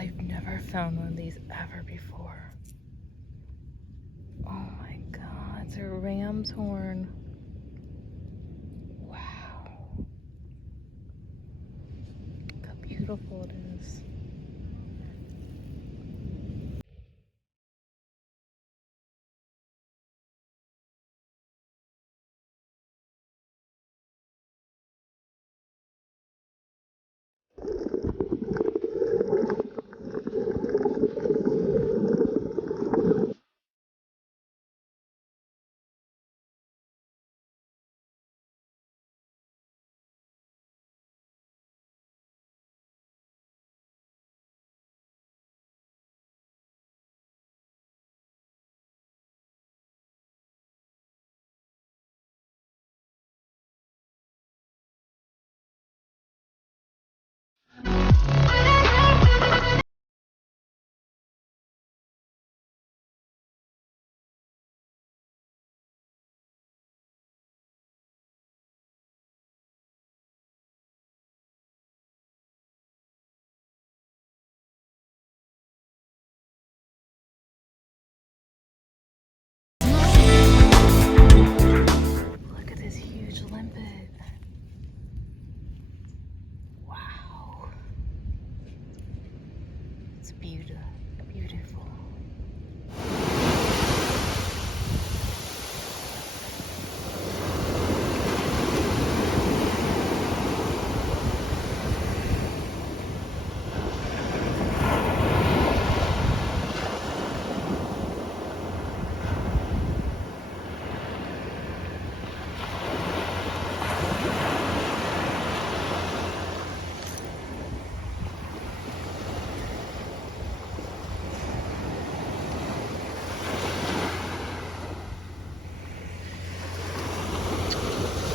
I've never found one of these ever before. Oh my god, it's a ram's horn. Wow. Look how beautiful it is. Look at this huge limpet. Wow. It's beautiful. Beautiful.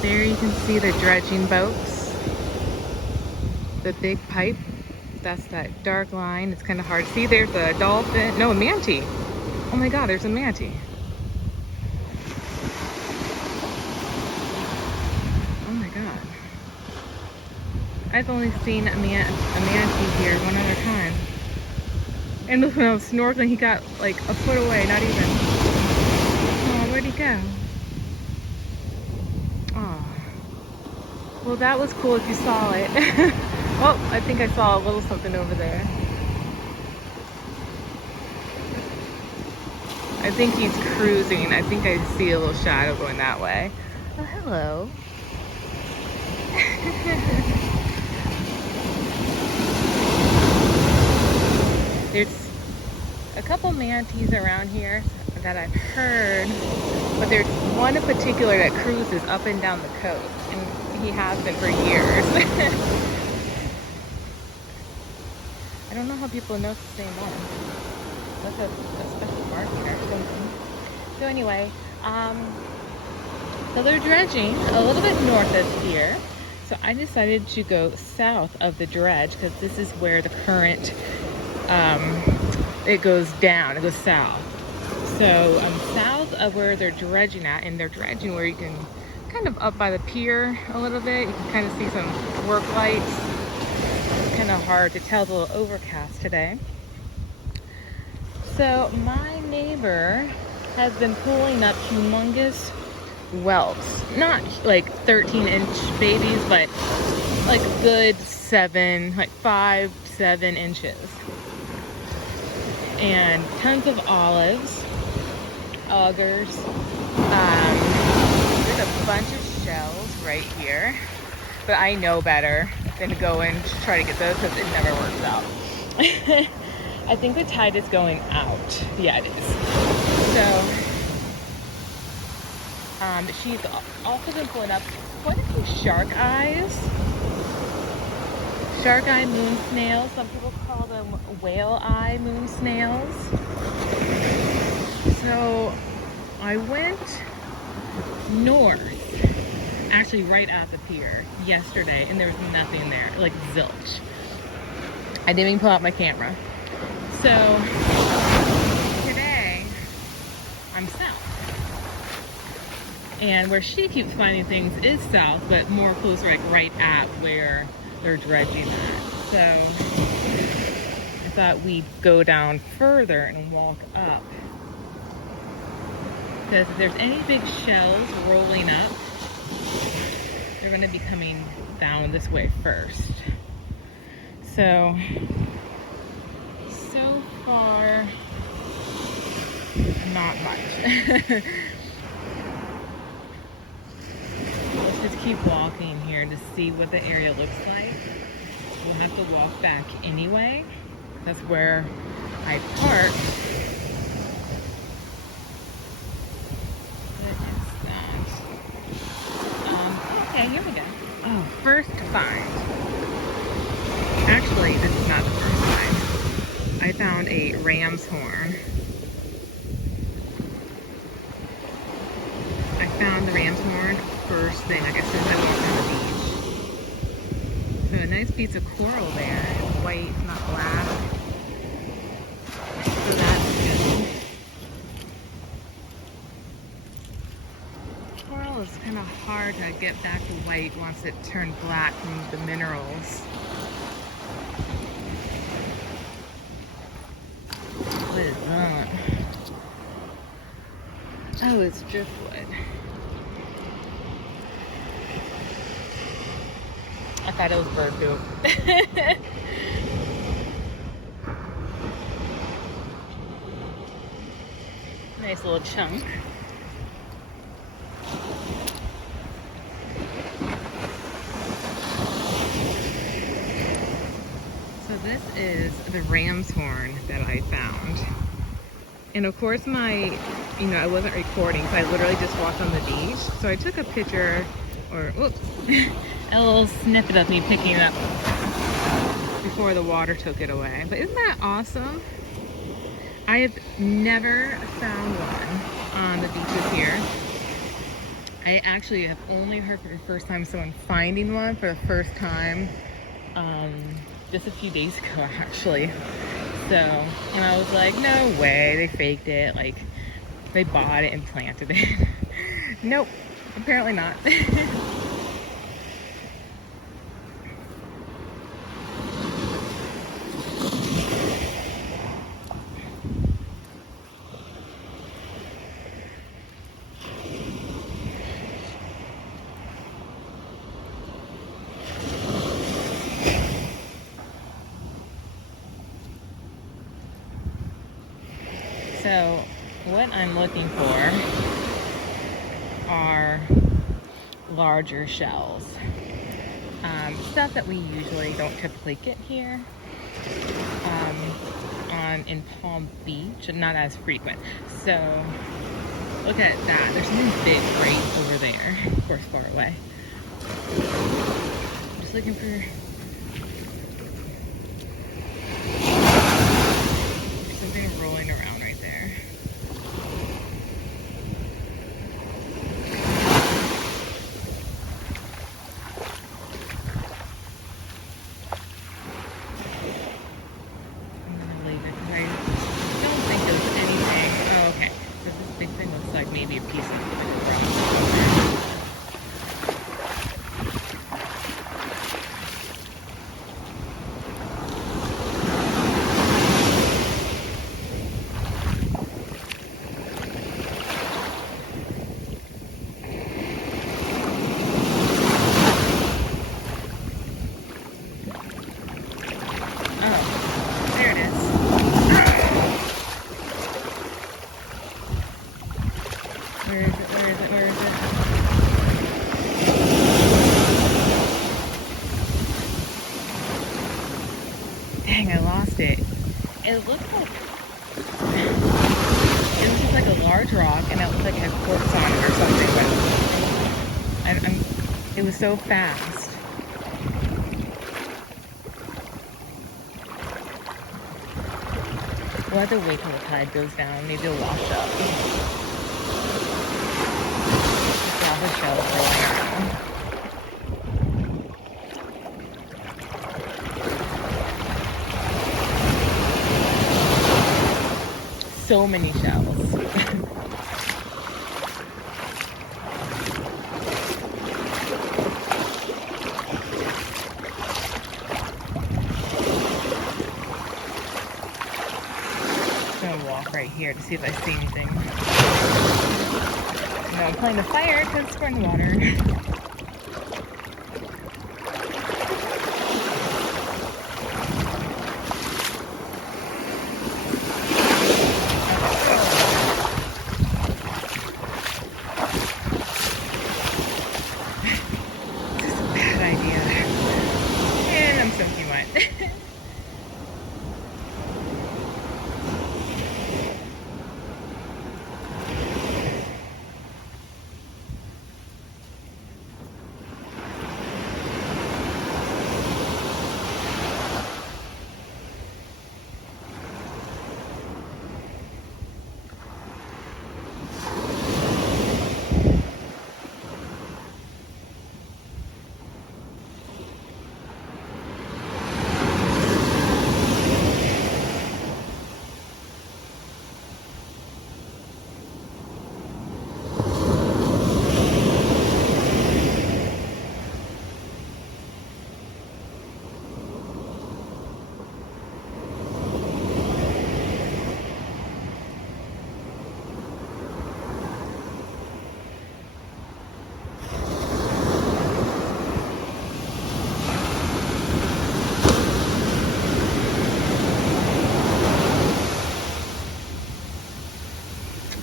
There you can see the dredging boats. The big pipe. That's that dark line. It's kind of hard to see. There's a dolphin. No, a manatee. Oh my god, there's a manatee. Oh my god. I've only seen a manatee here one other time. And when I was snorkeling, he got like a foot away, not even. Oh, where'd he go? Oh. Well, that was cool if you saw it. Oh, I think I saw a little something over there. I think he's cruising. I think I see a little shadow going that way. Oh, hello. There's a couple manatees around here that I've heard, but there's one in particular that cruises up and down the coast, and he has been for years. I don't know how people know it's the same one. That's a special marking or something. So anyway, so they're dredging a little bit north of here. So I decided to go south of the dredge because this is where the current, it goes down, it goes south. So I'm south of where they're dredging at, and they're dredging where you can kind of up by the pier a little bit. You can kind of see some work lights. It's kind of hard to tell, it's a little overcast today. So my neighbor has been pulling up humongous whelks. Not like 13-inch babies, but like a good 5-7 inches. And tons of olives, augers. There's a bunch of shells right here, but I know better than to go and try to get those because it never works out. I think the tide is going out. Yeah, it is. So she's also been pulling up quite a few shark eyes. Shark eye moon snails. Some people call them whale eye moon snails. So I went north, actually right at the pier yesterday, and there was nothing there, like zilch. I didn't even pull out my camera. So today I'm south. And where she keeps finding things is south, but more closer, like right at where they're dredging at. So I thought we'd go down further and walk up. Because if there's any big shells rolling up, they're going to be coming down this way first. So far, not much. Let's just keep walking here to see what the area looks like. We'll have to walk back anyway. That's where I parked. Okay, here we go. Oh, first find. Actually, this is not the first find. I found a ram's horn. I found the ram's horn first thing, like as soon as I walked on the beach. So a nice piece of coral there. It's white, not black. So that's good. Coral is kind of hard to get back to white once it turned black from the minerals. What is that? Oh, it's driftwood. I thought it was bird poop. Nice little chunk. So this is the ram's horn that I found. And of course I wasn't recording, so I literally just walked on the beach. So I took a picture, or whoops, a little snippet of me picking it up before the water took it away. But isn't that awesome? I have never found one on the beaches here. I actually have only heard for the first time someone finding one for the first time just a few days ago, actually. So, and I was like, no way, they faked it. Like, they bought it and planted it. Nope, apparently not. So what I'm looking for are larger shells. Stuff that we usually don't typically get here in Palm Beach, not as frequent. So look at that. There's something big right over there, of course far away. I'm just looking for something rolling around right there. I'm gonna leave it because I don't think there's anything. Oh, okay. So this big thing looks like maybe a piece of rock. Where is it? Dang, I lost it. It looked like a large rock, and it looked like it had corks on it or something, but it was so fast. We'll have to wait till the tide goes down. Maybe it'll wash up. All the shells rolling around. So many shells. right here to see if I see anything. No, I'm playing the fire because it's pouring water.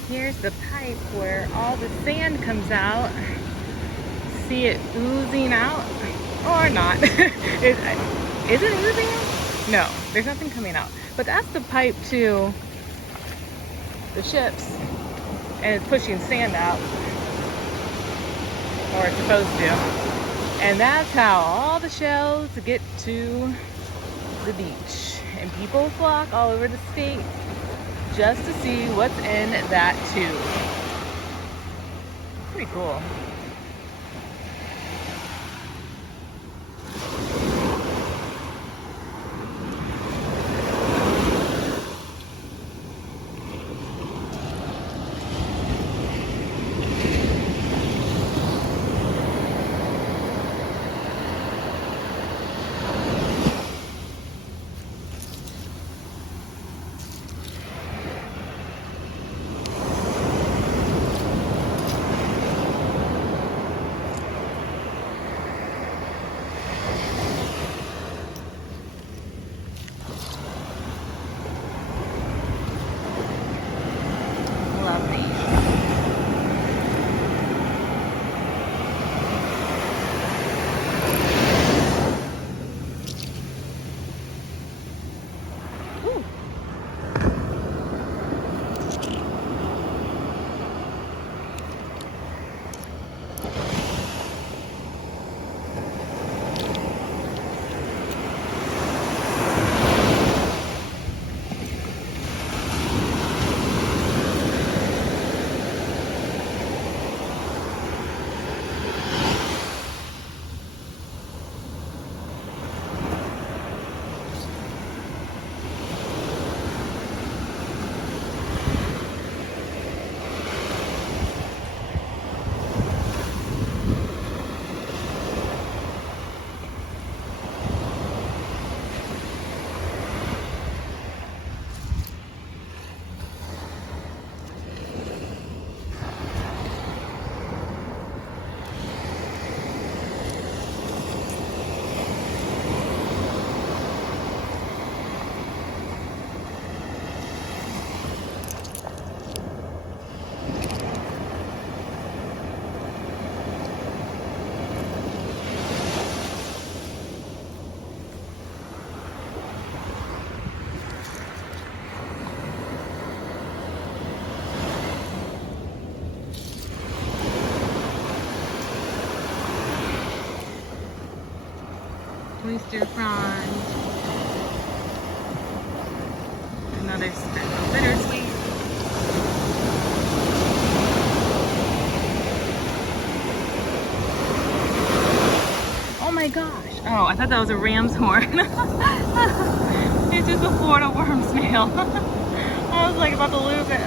Here's the pipe where all the sand comes out. See it oozing out? Or not. Is it oozing out? No, there's nothing coming out. But that's the pipe to the ships. And it's pushing sand out. Or it's supposed to. And that's how all the shells get to the beach. And people flock all over the state just to see what's in that tube. Pretty cool. Oyster prawns. Another special bittersweet. Oh my gosh. Oh, I thought that was a ram's horn. It's just a Florida worm snail. I was like about to lose it.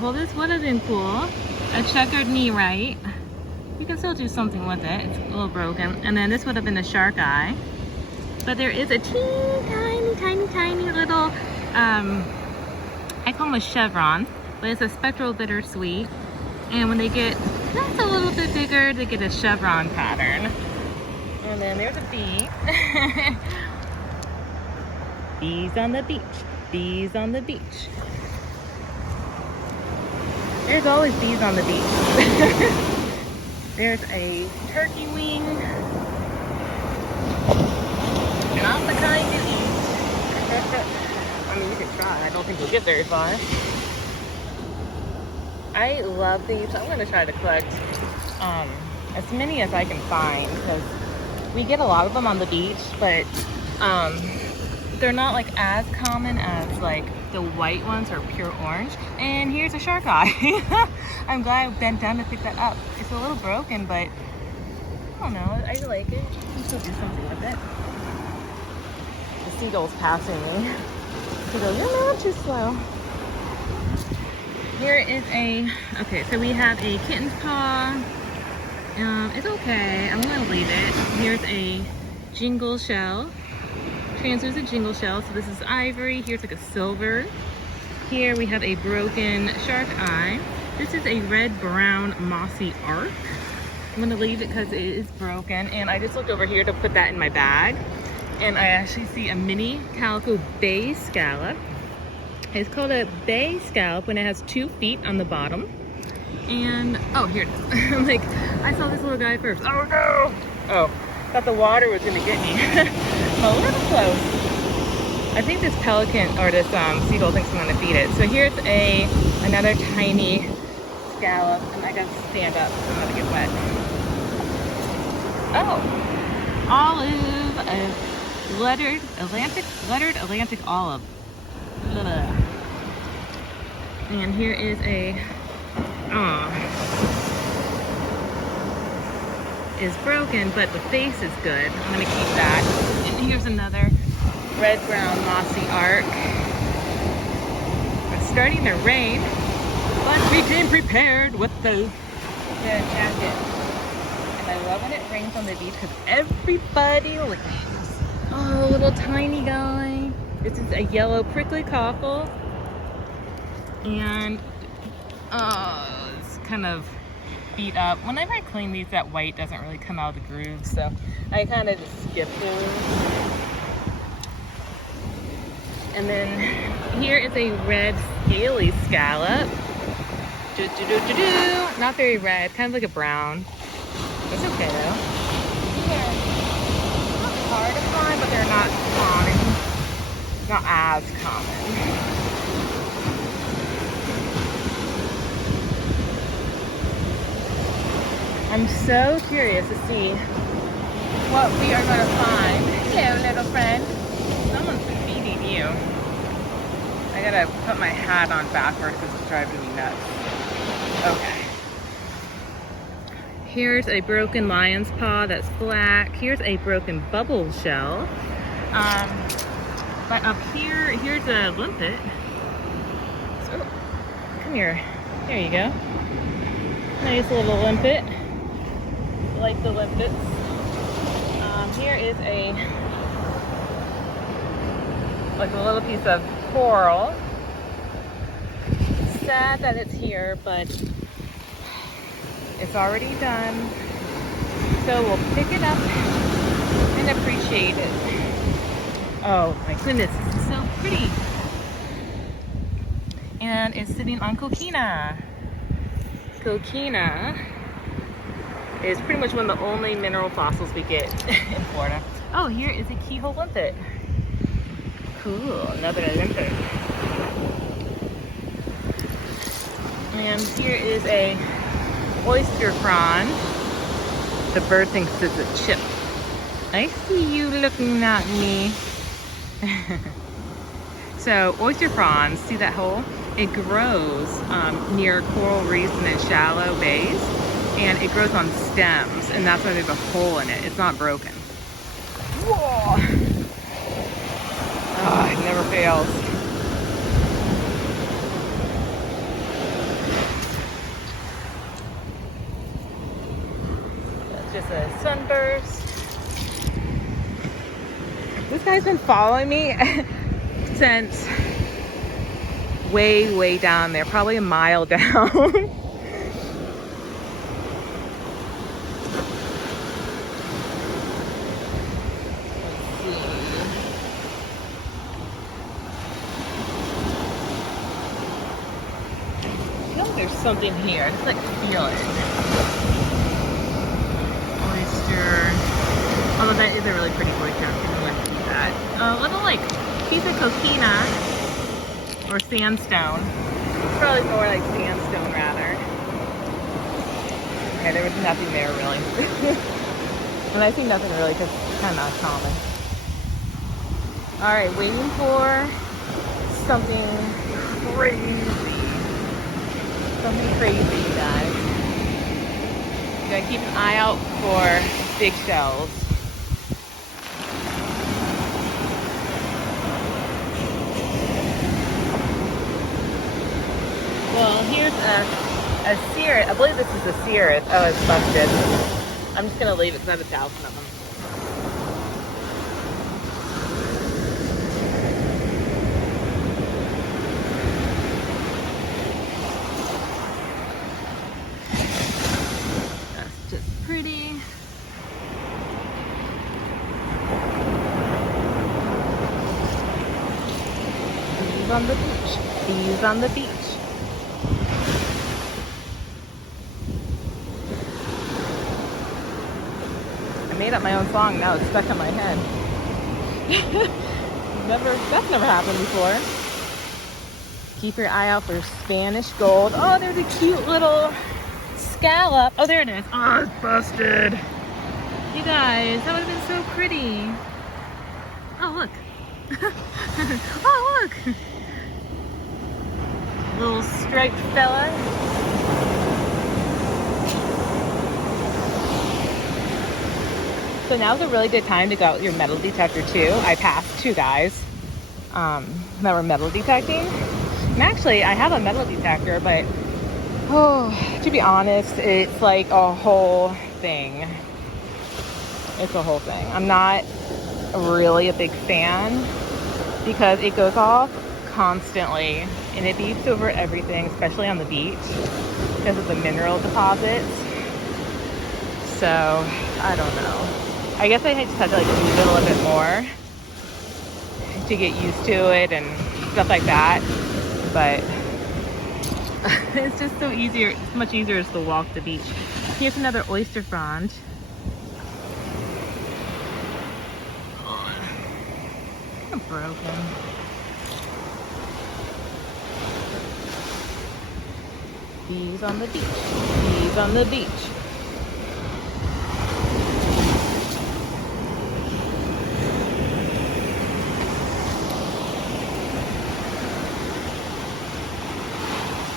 Well, this would have been cool. A checkered knee right. You can still do something with it. It's a little broken. And then this would have been a shark eye. But there is a tiny little, I call them a chevron, but it's a spectral bittersweet. And when they get just a little bit bigger, they get a chevron pattern. And then there's a bee. Bees on the beach. Bees on the beach. There's always bees on the beach. There's a turkey wing. Not the kind you eat. I mean, you can try. I don't think we'll get very far. I love these. I'm going to try to collect as many as I can find, because we get a lot of them on the beach, but they're not like as common as like the white ones or pure orange. And here's a shark eye. I'm glad I bent down to pick that up. It's a little broken, but I don't know. I like it. I can still do something with it. The seagull's passing me. Seagull, you're not too slow. Here is okay, so we have a kitten's paw. It's okay. I'm gonna leave it. Here's a jingle shell. Translucent jingle shell. So this is ivory. Here's like a silver. Here we have a broken shark eye. This is a red-brown mossy arc. I'm gonna leave it because it is broken. And I just looked over here to put that in my bag. And I actually see a mini calico bay scallop. It's called a bay scallop when it has 2 feet on the bottom. And, oh, here it is. I'm like, I saw this little guy first. Oh no! Oh, thought the water was gonna get me. I'm a little close. I think this pelican, or this seagull thinks I'm gonna feed it. So here's another tiny scallop, and I gotta stand up, I'm gonna get wet. Oh, olive, lettered Atlantic olive. Ugh. And here is is broken, but the face is good. I'm gonna keep that. And here's another red-brown mossy arc. It's starting to rain, but we came prepared with the jacket. And I love when it rains on the beach because everybody lands. Oh, little tiny guy. This is a yellow prickly cockle. And it's kind of beat up. Whenever I clean these, that white doesn't really come out of the groove, so I kind of just skip through. And then here is a red scaly scallop. Not very red, kind of like a brown. It's okay though. They're not hard to find, but they're not common. Not as common. I'm so curious to see what we are going to find. Hello, little friend. Someone's feeding you. I gotta put my hat on backwards because it's driving me nuts. Okay. Here's a broken lion's paw that's black. Here's a broken bubble shell. But up here, here's a limpet. So, come here. There you go. Nice little limpet. Like the limpets. Here is like a little piece of coral. Sad that it's here, but it's already done. So we'll pick it up and appreciate it. Oh my goodness, this is so pretty. And it's sitting on coquina. Coquina is pretty much one of the only mineral fossils we get in Florida. Oh, here is a keyhole limpet. Cool, another limpet. And here is a oyster prawn. The bird thinks it's a chip. I see you looking at me. So oyster prawns, see that hole? It grows near coral reefs and in shallow bays. And it grows on stems, and that's why there's a hole in it. It's not broken. Whoa! Oh, it never fails. guy's been following me since way down there, probably a mile down. There's something here. I just like feel it. Oyster. Although that is a really pretty oyster. I'm gonna like see that. A little like piece of coquina or sandstone. It's probably more like sandstone rather. Okay, there was nothing there really. And I see nothing really because it's kind of uncommon. All right, waiting for something crazy. Something crazy, you guys. You gotta keep an eye out for big shells. Well, here's a cirrus. I believe this is a cirrus. Oh, it's busted. I'm just gonna leave it because I have 1,000 of them. On the beach. Bees on the beach. I made up my own song, now it's stuck in my head. That's never happened before. Keep your eye out for Spanish gold. Oh, there's a cute little scallop. Oh, there it is. Oh, it's busted. You guys, that would have been so pretty. Oh, look. Oh, look. Little striped fella. So now's a really good time to go out with your metal detector too. I passed 2 guys that were metal detecting. And actually, I have a metal detector, but to be honest, it's like a whole thing. It's a whole thing. I'm not really a big fan because it goes off constantly and it beeps over everything, especially on the beach because of the mineral deposits. So I don't know. I guess I just had to like move it a little bit more to get used to it and stuff like that. But it's just so easier. It's much easier just to walk the beach. Here's another oyster frond. Kind of broken. Bees on the beach. Bees on the beach.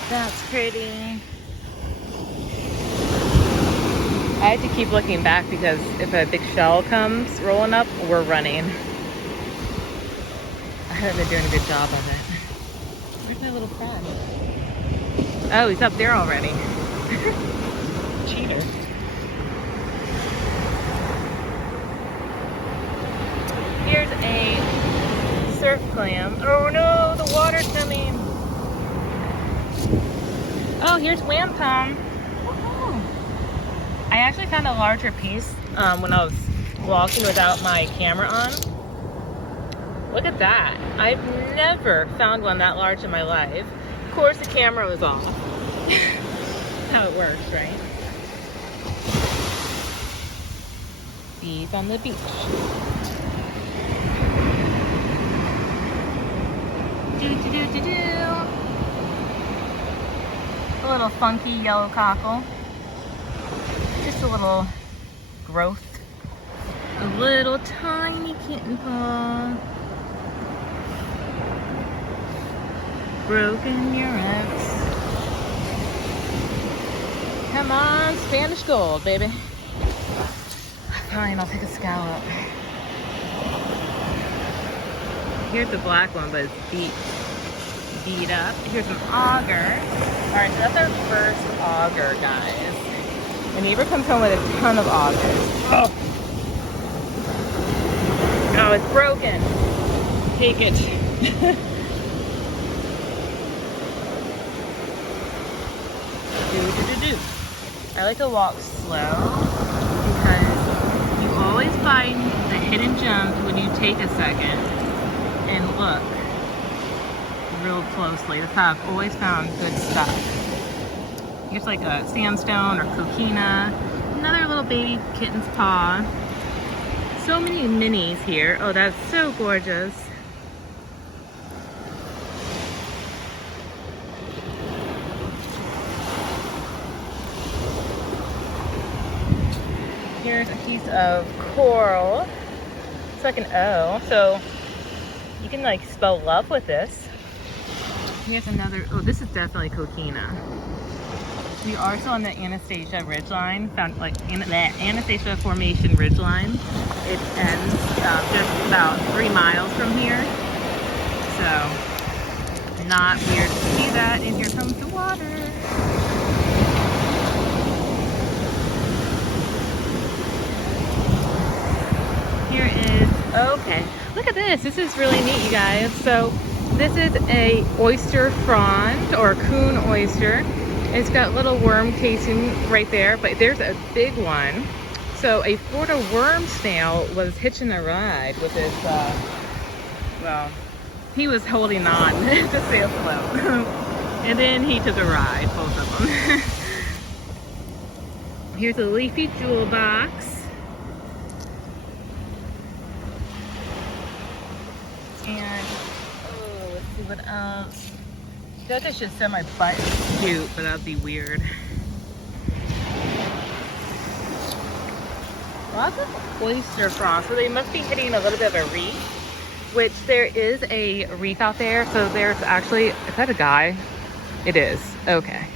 That's pretty. I had to keep looking back because if a big shell comes rolling up, we're running. I haven't been doing a good job of it. Where's my little friend? Oh, he's up there already. Cheater. Here's a surf clam. Oh no, the water's coming. Oh, here's wampum. I actually found a larger piece when I was walking without my camera on. Look at that. I've never found one that large in my life. Of course, the camera was off. How it works, right? Bees on the beach. Do. A little funky yellow cockle. Just a little growth. A little tiny kitten paw. Broken Murex. Come on, Spanish gold, baby. Fine, I'll take a scallop. Here's the black one, but it's beat up. Here's an auger. Alright, so that's our first auger, guys. My neighbor comes home with a ton of augers. Oh, Oh, it's broken. Take it. I like to walk slow because you always find the hidden gems when you take a second and look real closely. That's how I've always found good stuff. Here's like a sandstone or coquina, another little baby kitten's paw. So many minis here. Oh, that's so gorgeous. Here's a piece of coral. It's like an O, so you can like spell love with this. Here's another, oh, this is definitely coquina. We are still on the Anastasia ridgeline, found like the Anastasia Formation ridgeline. It ends just about 3 miles from here. So, not weird to see that, and here comes the water. Here is, okay, look at this. This is really neat, you guys. So this is a oyster frond or coon oyster. It's got little worm casing right there, but there's a big one. So a Florida worm snail was hitching a ride with his, well, he was holding on to stay afloat. And then he took a ride, both of them. Here's a leafy jewel box. And, oh, let's see what else. I feel like I should set my butt in a cute, but that would be weird. Lots of oyster frogs, so they must be hitting a little bit of a reef, which there is a reef out there. So there's actually, is that a guy? It is, okay.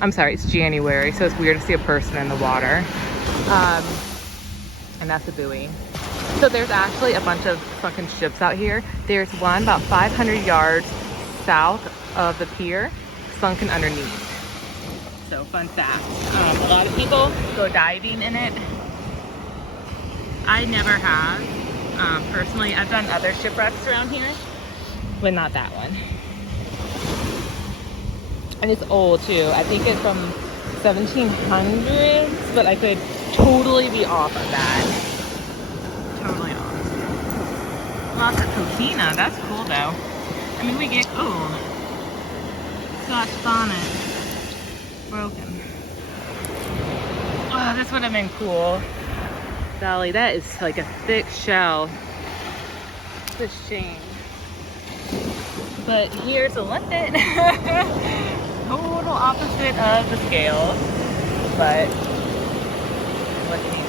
I'm sorry, it's January, so it's weird to see a person in the water. And that's a buoy. So there's actually a bunch of sunken ships out here. There's one about 500 yards south of the pier, sunken underneath. So fun fact. A lot of people go diving in it. I never have. Personally, I've done other shipwrecks around here, but not that one. And it's old too. I think it's from 1700s, but I could totally be off of that. Totally off. Lots of coquina. That's cool though. I mean, we get, oh, Scotch bonnet. Broken. Oh, this would have been cool. Golly, that is like a thick shell. It's a shame. But here's a limpet. Total opposite of the scale. But what can you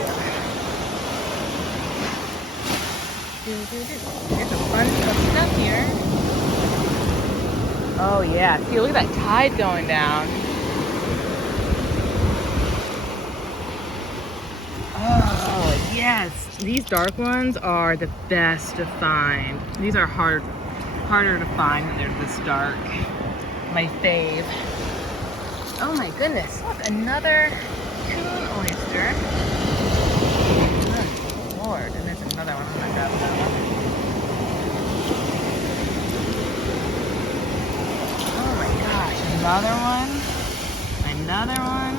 do? There's a bunch of stuff here. Oh yeah, see, look at that tide going down. Oh yes, these dark ones are the best to find. These are harder to find when they're this dark. My fave. Oh my goodness, look, another coon oyster. Good Lord, and there's another one. I'm gonna grab that one. Oh my gosh, another one. Another one.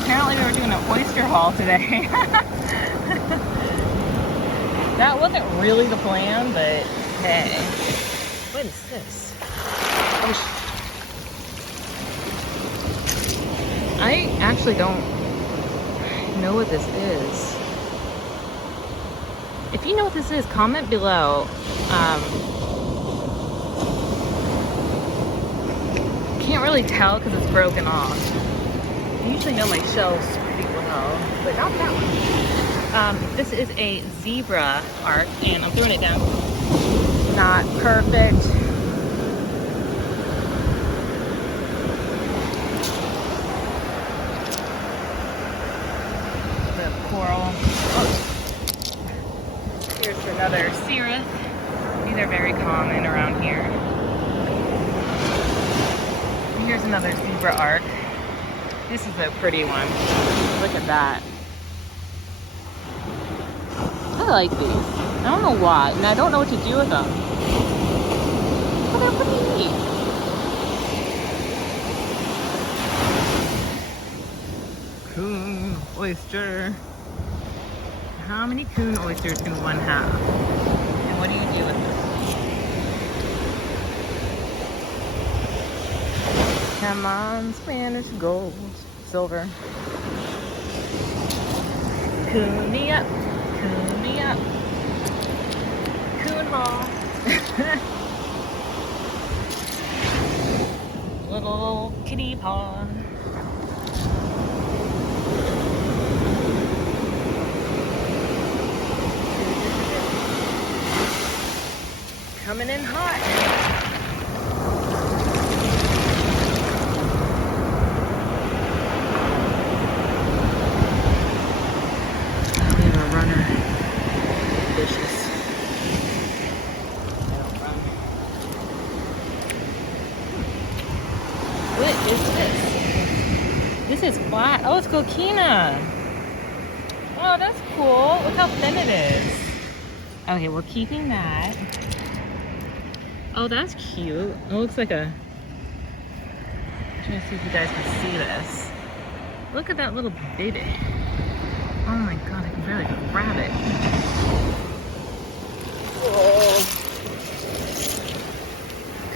Apparently we were doing an oyster haul today. That wasn't really the plan, but hey. What is this? Oh, I actually don't know what this is. If you know what this is, comment below. Can't really tell because it's broken off. I usually know my shells pretty well, but not that one. This is a zebra arc, and I'm throwing it down. Not perfect. The coral. Oh. Here's another cirrus. These are very common around here. And here's another zebra arc. This is a pretty one. Look at that. Oh, like these. I don't know why, and I don't know what to do with them. But they're pretty neat. Coon oyster. How many coon oysters can one have? And what do you do with them? Come on, Spanish gold. Silver. Coon me up. Coon me up. Coon haul. Little kitty paw. Coming in hot. Oh, we have a runner. Vicious. I don't run. What is this? This is flat. Oh, it's coquina. Oh, that's cool. Look how thin it is. Okay, we're keeping that. Oh, that's cute. It looks like a... I'm trying to see if you guys can see this. Look at that little baby. Oh my god, I can barely grab it. Whoa.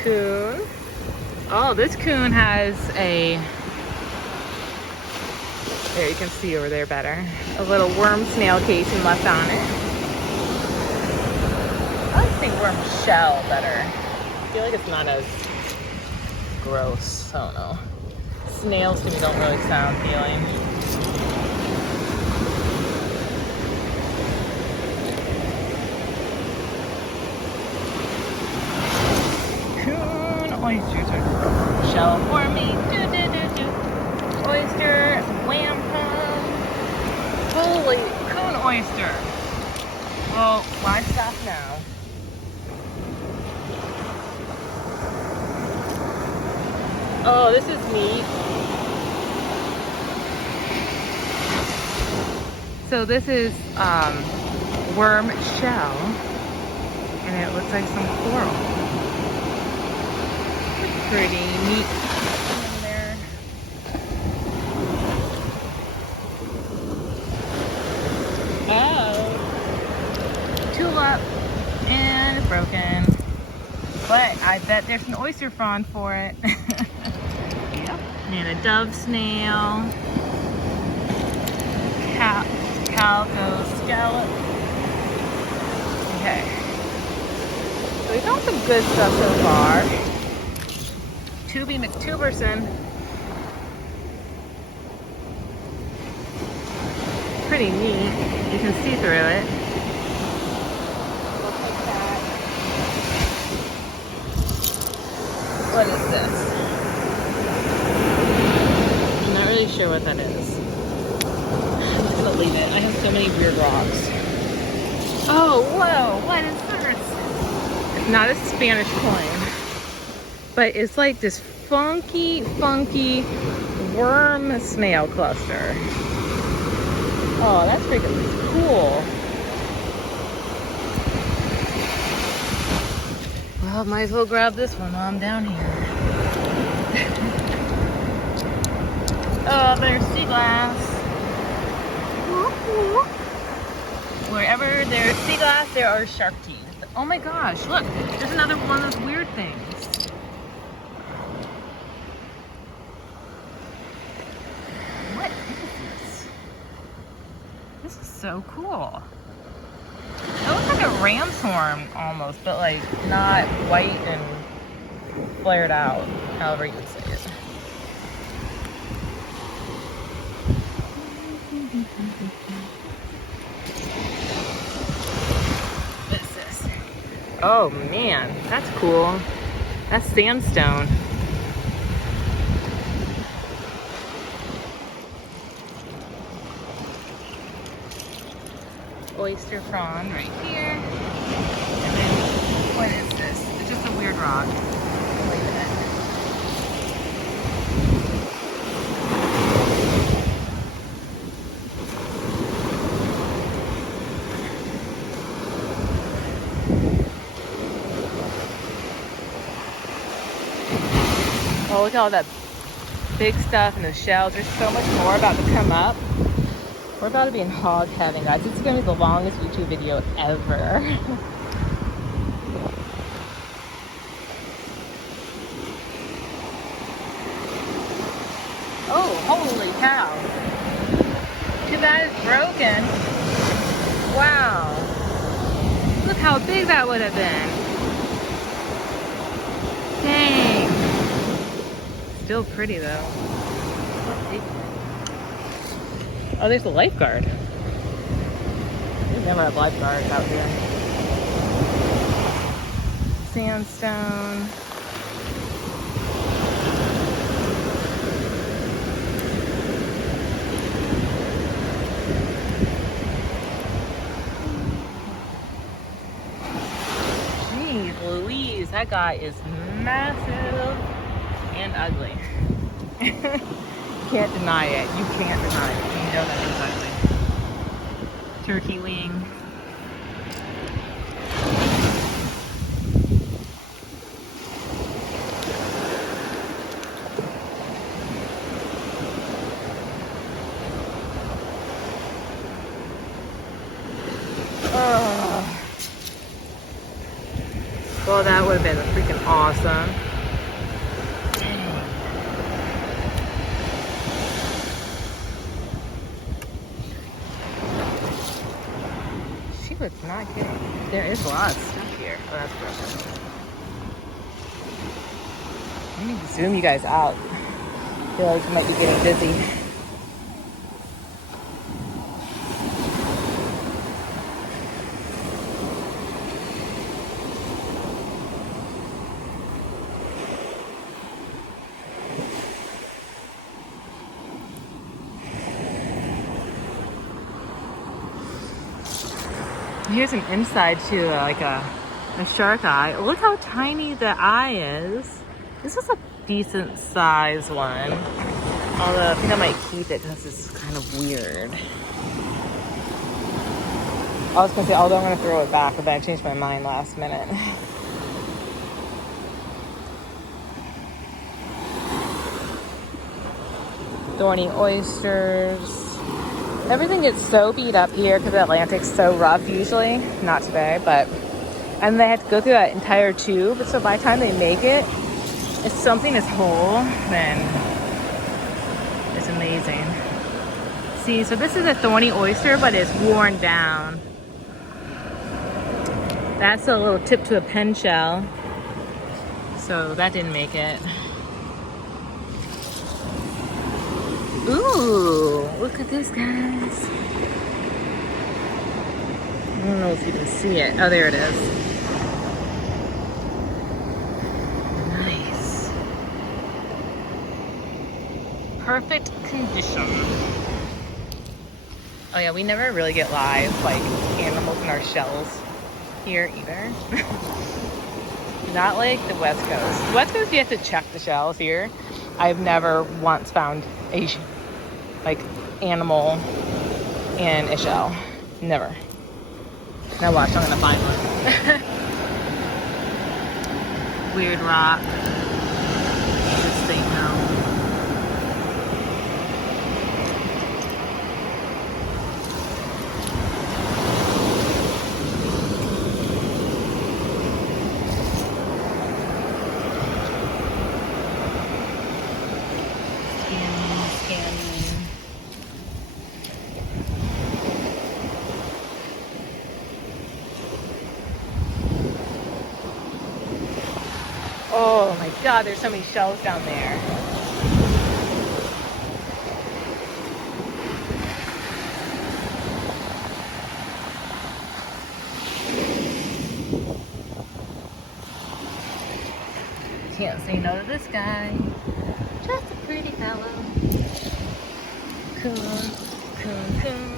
Coon. Oh, this coon has a... There, you can see over there better. A little worm snail casing left on it. I like to think worm shell better. I feel like it's not as gross. I don't know. Snails to me don't really sound appealing. Coon oysters are shell for me. Do do do do. Oyster, wham pum. Holy coon oyster. Well, why stop now? Oh, this is neat. So this is worm shell, and it looks like some coral. Pretty neat in there. Oh, tulip, and it's broken. But I bet there's an oyster frond for it. Yep. And a dove snail. Calico scallop. Okay. So we found some good stuff so far. Tubby McTuberson. Pretty neat. You can see through it. Look like that. What is this? I'm not really sure what that is. I'm just gonna leave it. I have so many weird rocks. Oh, whoa, what is this? It's not a Spanish coin, but it's like this funky worm snail cluster. Oh, that's freaking cool. Well, might as well grab this one while I'm down here. Oh, there's sea glass. Wherever there's sea glass, there are shark teeth. Oh my gosh, look, there's another one of those weird things. What is this? This is so cool. It looks like a ram's horn almost, but like not white and flared out, however you would say it. What is this? Oh man, that's cool. That's sandstone. Oyster frond right here. And then, what is this? It's just a weird rock. Wait a minute. look at all that big stuff and the shells. There's so much more about to come up. We're about to be in hog heaven, guys. It's gonna be the longest YouTube video ever. Oh, holy cow. Too bad it's broken. Wow. Look how big that would have been. Dang. Still pretty though. Oh, there's a lifeguard. We never have lifeguards out here. Sandstone. Jeez Louise, that guy is massive and ugly. Can't deny it. You can't deny it. You know that is ugly. Turkey wing. Oh. Well, that would have been freaking awesome. It's not kidding. There is a lot of stuff here. Oh, that's gross. I need to zoom you guys out. I feel like you might be getting dizzy. Here's an inside to like a shark eye. Look how tiny the eye is. This is a decent size one. Although I think I might keep it because it's kind of weird. I was gonna say, although I'm gonna throw it back, but then I changed my mind last minute. Thorny oysters. Everything gets so beat up here because the Atlantic's so rough usually. Not today, but... And they have to go through that entire tube. So by the time they make it, if something is whole, then it's amazing. See, so this is a thorny oyster, but it's worn down. That's a little tip to a pen shell. So that didn't make it. Ooh, look at this, guys. I don't know if you can see it. Oh, there it is. Nice. Perfect condition. Oh yeah, we never really get live, like, animals in our shells here either. Not like the West Coast. The West Coast, you have to check the shells here. I've never once found a like animal in a shell. Never. Now watch, I'm gonna find one. Weird rock. This thing now. Oh my God, there's so many shells down there. Can't say no to this guy. Just a pretty fellow. Coon, coon, coon.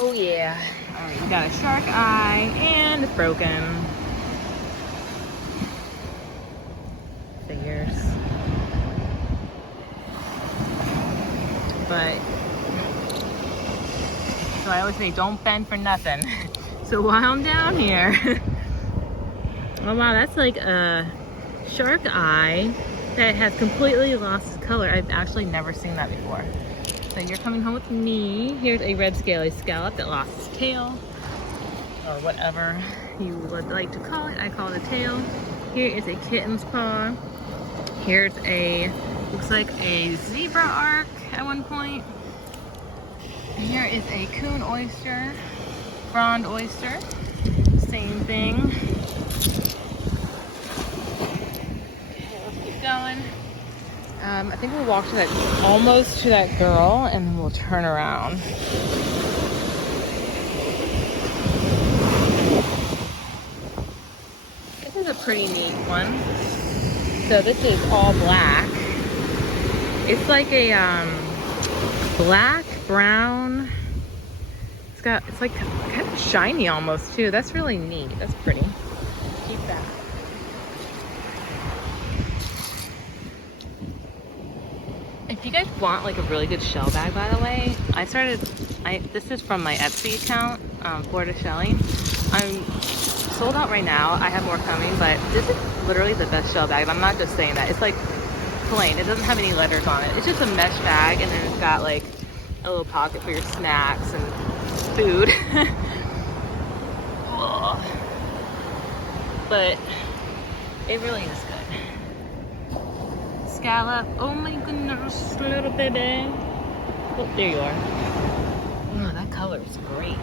Oh yeah. Alright, we got a shark eye and it's broken. Figures. But, so I always say, don't bend for nothing. So while I'm down here, oh wow, that's like a shark eye that has completely lost its color. I've actually never seen that before. So you're coming home with me. Here's a red scaly scallop that lost its tail, or whatever you would like to call it. I call it a tail. Here is a kitten's paw. Here's a, looks like a zebra arc at one point. Here is a coon oyster, frond oyster, same thing. Okay, let's keep going. I think we'll walk to that, almost to that girl, and then we'll turn around. This is a pretty neat one. So this is all black. It's like a black, brown. It's like kind of shiny almost too. That's really neat. That's pretty. Keep that. If you guys want like a really good shell bag, by the way, this is from my Etsy account, flshelling. I'm sold out right now. I have more coming, but this is literally the best shell bag. I'm not just saying that. It's like plain. It doesn't have any letters on it. It's just a mesh bag, and then it's got like a little pocket for your snacks and food. But it really is good. Scallop. Oh my goodness, little baby. Oh, there you are. Oh, that color is great.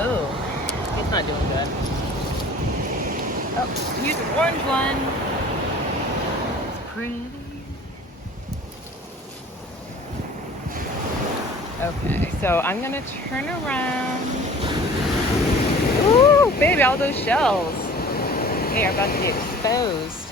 Oh, he's not doing good. Oh, here's an orange one. It's pretty. Okay, so I'm gonna turn around. Ooh, baby, all those shells. They are about to be exposed.